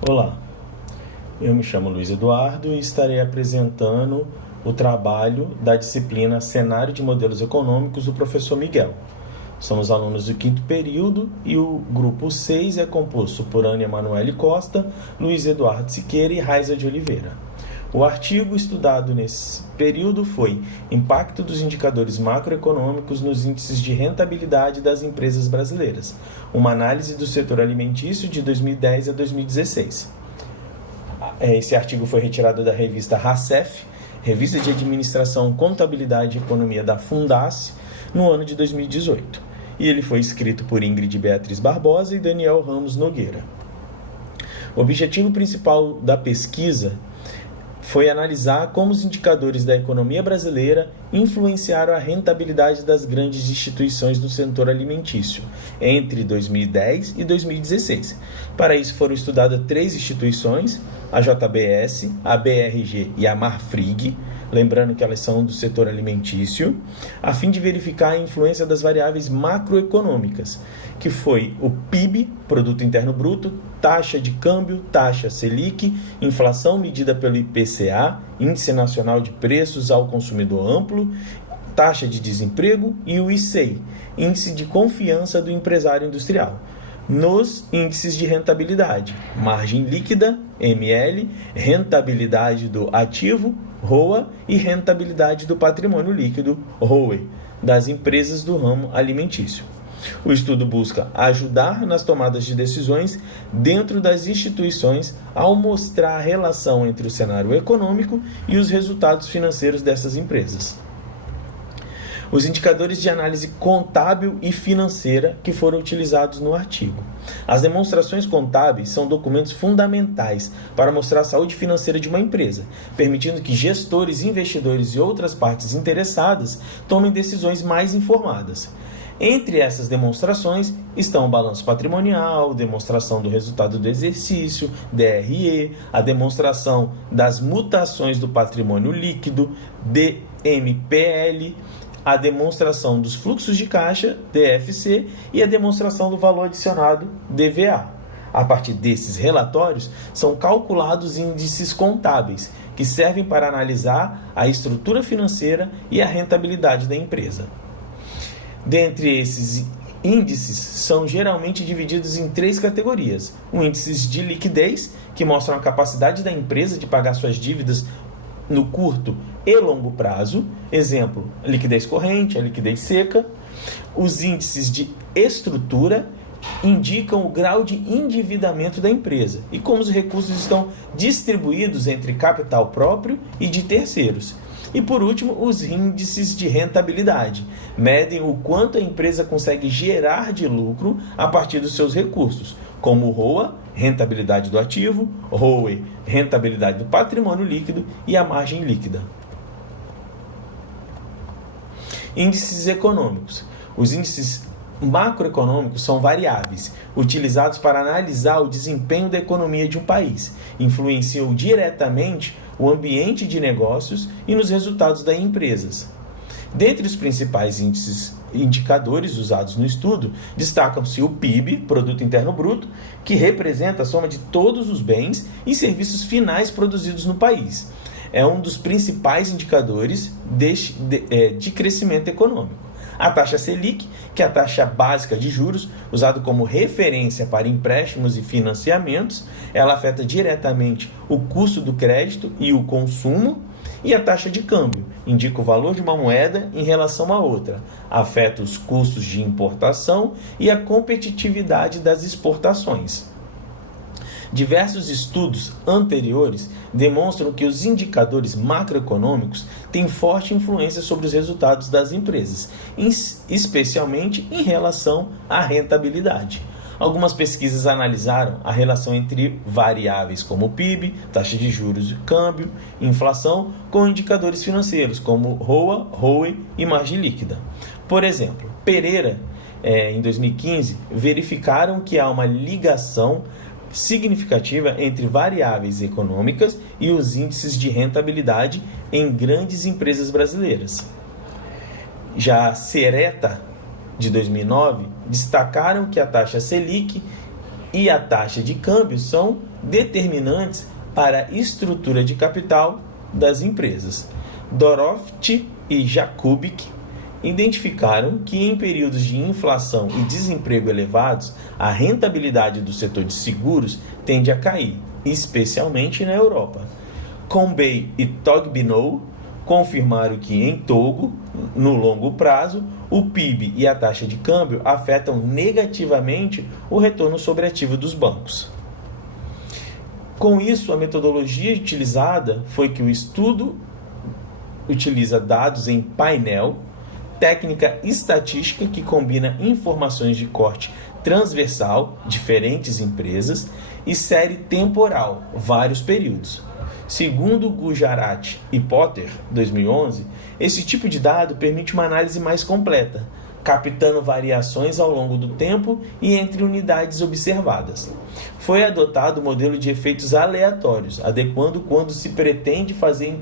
Olá, eu me chamo Luiz Eduardo e estarei apresentando o trabalho da disciplina Cenário de Modelos Econômicos do professor Miguel. Somos alunos do 5º período e o grupo 6 é composto por Ana Emanuele Costa, Luiz Eduardo Siqueira e Raiza de Oliveira. O artigo estudado nesse período foi Impacto dos indicadores macroeconômicos nos índices de rentabilidade das empresas brasileiras, uma análise do setor alimentício de 2010 a 2016. Esse artigo foi retirado da revista RACEF, Revista de Administração, Contabilidade e Economia da Fundace, no ano de 2018. E ele foi escrito por Ingrid Beatriz Barbosa e Daniel Ramos Nogueira. O objetivo principal da pesquisa foi analisar como os indicadores da economia brasileira influenciaram a rentabilidade das grandes instituições do setor alimentício entre 2010 e 2016. Para isso foram estudadas 3 instituições, a JBS, a BRG e a Marfrig, lembrando que elas são do setor alimentício, a fim de verificar a influência das variáveis macroeconômicas, que foi o PIB, Produto Interno Bruto, taxa de câmbio, taxa Selic, inflação medida pelo IPCA, Índice Nacional de Preços ao Consumidor Amplo, taxa de desemprego e o ICEI, Índice de Confiança do Empresário Industrial. Nos índices de rentabilidade, margem líquida, ML, rentabilidade do ativo, ROA, e rentabilidade do patrimônio líquido, ROE, das empresas do ramo alimentício. O estudo busca ajudar nas tomadas de decisões dentro das instituições ao mostrar a relação entre o cenário econômico e os resultados financeiros dessas empresas. Os indicadores de análise contábil e financeira que foram utilizados no artigo. As demonstrações contábeis são documentos fundamentais para mostrar a saúde financeira de uma empresa, permitindo que gestores, investidores e outras partes interessadas tomem decisões mais informadas. Entre essas demonstrações estão o balanço patrimonial, demonstração do resultado do exercício, DRE, a demonstração das mutações do patrimônio líquido, DMPL, a demonstração dos fluxos de caixa, DFC, e a demonstração do valor adicionado, DVA. A partir desses relatórios, são calculados índices contábeis, que servem para analisar a estrutura financeira e a rentabilidade da empresa. Dentre esses índices, são geralmente divididos em 3 categorias. O índice de liquidez, que mostram a capacidade da empresa de pagar suas dívidas no curto e longo prazo, exemplo, a liquidez corrente, a liquidez seca. Os índices de estrutura indicam o grau de endividamento da empresa e como os recursos estão distribuídos entre capital próprio e de terceiros. E por último, os índices de rentabilidade medem o quanto a empresa consegue gerar de lucro a partir dos seus recursos, como o ROA, rentabilidade do ativo, ROE, rentabilidade do patrimônio líquido, e a margem líquida. Índices econômicos. Os índices macroeconômicos são variáveis, utilizados para analisar o desempenho da economia de um país. Influenciam diretamente o ambiente de negócios e nos resultados das empresas. Dentre os principais indicadores usados no estudo, destacam-se o PIB, Produto Interno Bruto, que representa a soma de todos os bens e serviços finais produzidos no país. É um dos principais indicadores de crescimento econômico. A taxa Selic, que é a taxa básica de juros, usada como referência para empréstimos e financiamentos, ela afeta diretamente o custo do crédito e o consumo. E a taxa de câmbio indica o valor de uma moeda em relação a outra, afeta os custos de importação e a competitividade das exportações. Diversos estudos anteriores demonstram que os indicadores macroeconômicos têm forte influência sobre os resultados das empresas, especialmente em relação à rentabilidade. Algumas pesquisas analisaram a relação entre variáveis como PIB, taxa de juros e câmbio, inflação, com indicadores financeiros como ROA, ROE e margem líquida. Por exemplo, Pereira, em 2015, verificaram que há uma ligação significativa entre variáveis econômicas e os índices de rentabilidade em grandes empresas brasileiras. Já Sereta, de 2009, destacaram que a taxa Selic e a taxa de câmbio são determinantes para a estrutura de capital das empresas. Dorofty e Jakubik identificaram que em períodos de inflação e desemprego elevados, a rentabilidade do setor de seguros tende a cair, especialmente na Europa. Conbey e Togbinow confirmaram que em Togo, no longo prazo, o PIB e a taxa de câmbio afetam negativamente o retorno sobre ativo dos bancos. Com isso, a metodologia utilizada foi que o estudo utiliza dados em painel, técnica estatística que combina informações de corte transversal, diferentes empresas, e série temporal, vários períodos. Segundo Gujarat e Potter, 2011, esse tipo de dado permite uma análise mais completa, captando variações ao longo do tempo e entre unidades observadas. Foi adotado o modelo de efeitos aleatórios, adequando quando se pretende fazer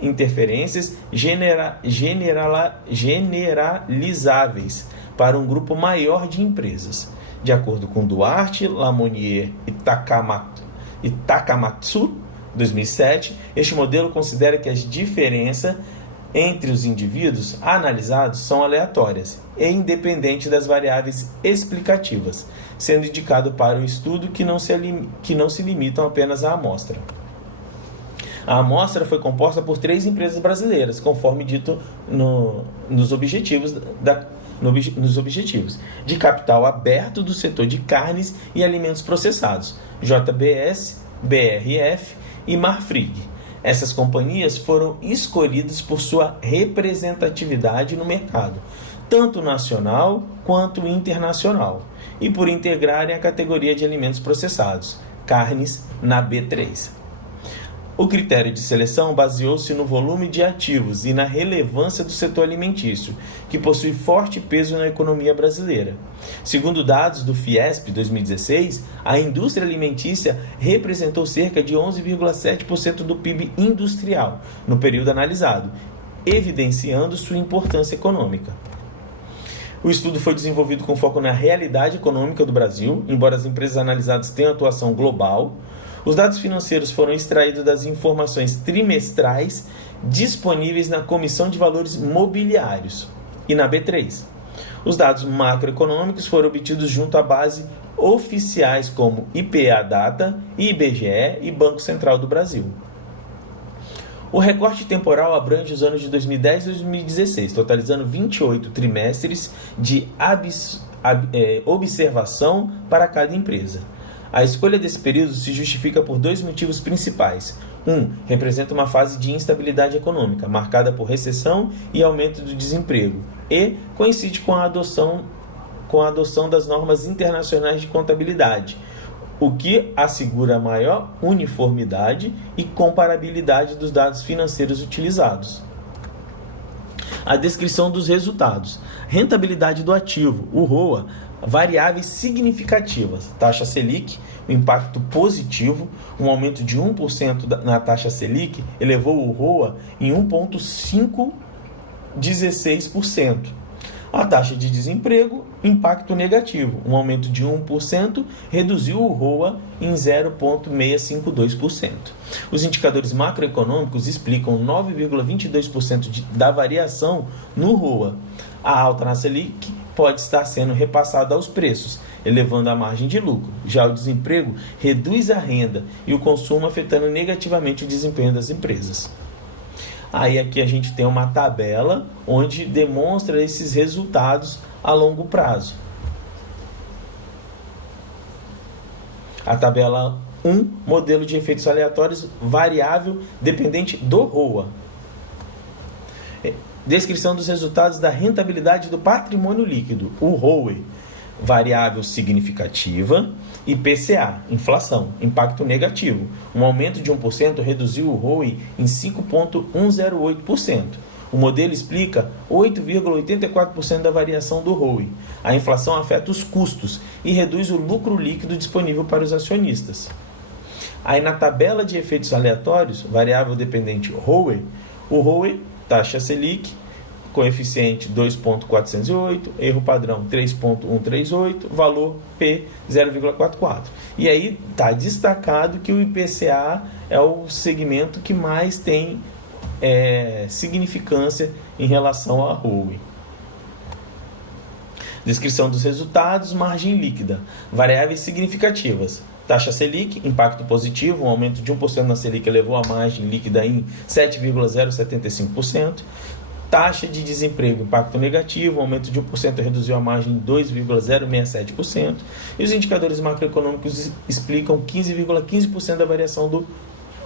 interferências generalizáveis para um grupo maior de empresas. De acordo com Duarte, Lamonier e Takamatsu, 2007, este modelo considera que as diferenças entre os indivíduos analisados são aleatórias e independentes das variáveis explicativas, sendo indicado para o estudo que não se limitam apenas à amostra. A amostra foi composta por 3 empresas brasileiras, conforme dito nos objetivos de capital aberto do setor de carnes e alimentos processados, JBS, BRF e Marfrig. Essas companhias foram escolhidas por sua representatividade no mercado, tanto nacional quanto internacional, e por integrarem a categoria de alimentos processados, carnes, na B3. O critério de seleção baseou-se no volume de ativos e na relevância do setor alimentício, que possui forte peso na economia brasileira. Segundo dados do Fiesp 2016, a indústria alimentícia representou cerca de 11,7% do PIB industrial no período analisado, evidenciando sua importância econômica. O estudo foi desenvolvido com foco na realidade econômica do Brasil, embora as empresas analisadas tenham atuação global. Os dados financeiros foram extraídos das informações trimestrais disponíveis na Comissão de Valores Mobiliários e na B3. Os dados macroeconômicos foram obtidos junto à base oficiais como IPEA Data, IBGE e Banco Central do Brasil. O recorte temporal abrange os anos de 2010 e 2016, totalizando 28 trimestres de observação para cada empresa. A escolha desse período se justifica por 2 motivos principais. Representa uma fase de instabilidade econômica, marcada por recessão e aumento do desemprego, e coincide com a adoção das normas internacionais de contabilidade, o que assegura maior uniformidade e comparabilidade dos dados financeiros utilizados. A descrição dos resultados. Rentabilidade do ativo, o ROA, variáveis significativas, taxa Selic, o impacto positivo, um aumento de 1% na taxa Selic elevou o ROA em 1,516%. A taxa de desemprego, impacto negativo, um aumento de 1% reduziu o ROA em 0,652%. Os indicadores macroeconômicos explicam 9,22% da variação no ROA. A alta na Selic pode estar sendo repassada aos preços, elevando a margem de lucro. Já o desemprego reduz a renda e o consumo, afetando negativamente o desempenho das empresas. Aí aqui a gente tem uma tabela onde demonstra esses resultados a longo prazo. A tabela 1, modelo de efeitos aleatórios variável dependente do ROA. Descrição dos resultados da rentabilidade do patrimônio líquido, o ROE, variável significativa, e PCA, inflação, impacto negativo. Um aumento de 1% reduziu o ROE em 5,108%. O modelo explica 8,84% da variação do ROE. A inflação afeta os custos e reduz o lucro líquido disponível para os acionistas. Aí na tabela de efeitos aleatórios, variável dependente ROE, o ROE, taxa Selic, coeficiente 2,408, erro padrão 3,138, valor P 0,44. E aí está destacado que o IPCA é o segmento que mais tem significância em relação à ROE. Descrição dos resultados, margem líquida, variáveis significativas. Taxa Selic, impacto positivo, um aumento de 1% na Selic elevou a margem líquida em 7,075%. Taxa de desemprego, impacto negativo, um aumento de 1% reduziu a margem em 2,067%. E os indicadores macroeconômicos explicam 15,15% da variação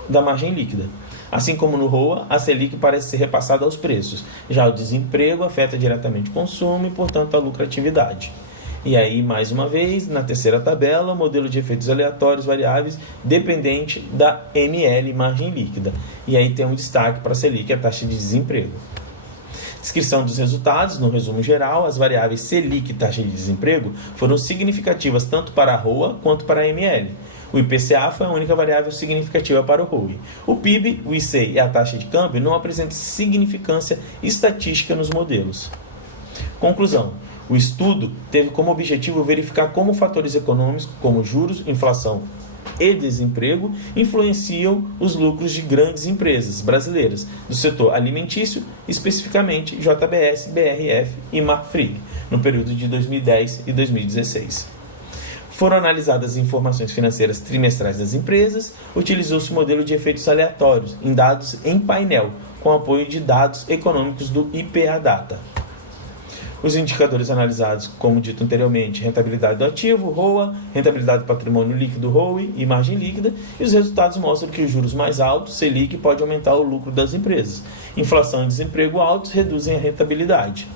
da margem líquida. Assim como no ROA, a Selic parece ser repassada aos preços. Já o desemprego afeta diretamente o consumo e, portanto, a lucratividade. E aí, mais uma vez, na terceira tabela, modelo de efeitos aleatórios variáveis dependente da ML, margem líquida. E aí tem um destaque para a Selic, a taxa de desemprego. Descrição dos resultados, no resumo geral, as variáveis Selic e taxa de desemprego foram significativas tanto para a ROA quanto para a ML. O IPCA foi a única variável significativa para o ROE. O PIB, o IC e a taxa de câmbio não apresentam significância estatística nos modelos. Conclusão. O estudo teve como objetivo verificar como fatores econômicos, como juros, inflação e desemprego, influenciam os lucros de grandes empresas brasileiras do setor alimentício, especificamente JBS, BRF e Marfrig, no período de 2010 e 2016. Foram analisadas as informações financeiras trimestrais das empresas, utilizou-se o modelo de efeitos aleatórios, em dados em painel, com apoio de dados econômicos do IPA Data. Os indicadores analisados, como dito anteriormente, rentabilidade do ativo, ROA, rentabilidade do patrimônio líquido, ROE e margem líquida, e os resultados mostram que os juros mais altos, Selic, pode aumentar o lucro das empresas. Inflação e desemprego altos reduzem a rentabilidade.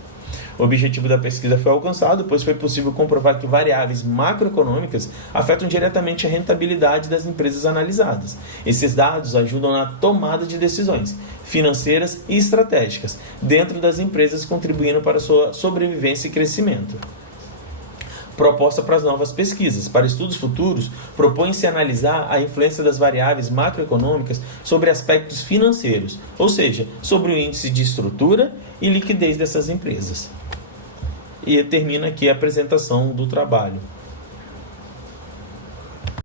O objetivo da pesquisa foi alcançado, pois foi possível comprovar que variáveis macroeconômicas afetam diretamente a rentabilidade das empresas analisadas. Esses dados ajudam na tomada de decisões financeiras e estratégicas dentro das empresas, contribuindo para a sua sobrevivência e crescimento. Proposta para as novas pesquisas. Para estudos futuros, propõe-se analisar a influência das variáveis macroeconômicas sobre aspectos financeiros, ou seja, sobre o índice de estrutura e liquidez dessas empresas. E termina aqui a apresentação do trabalho.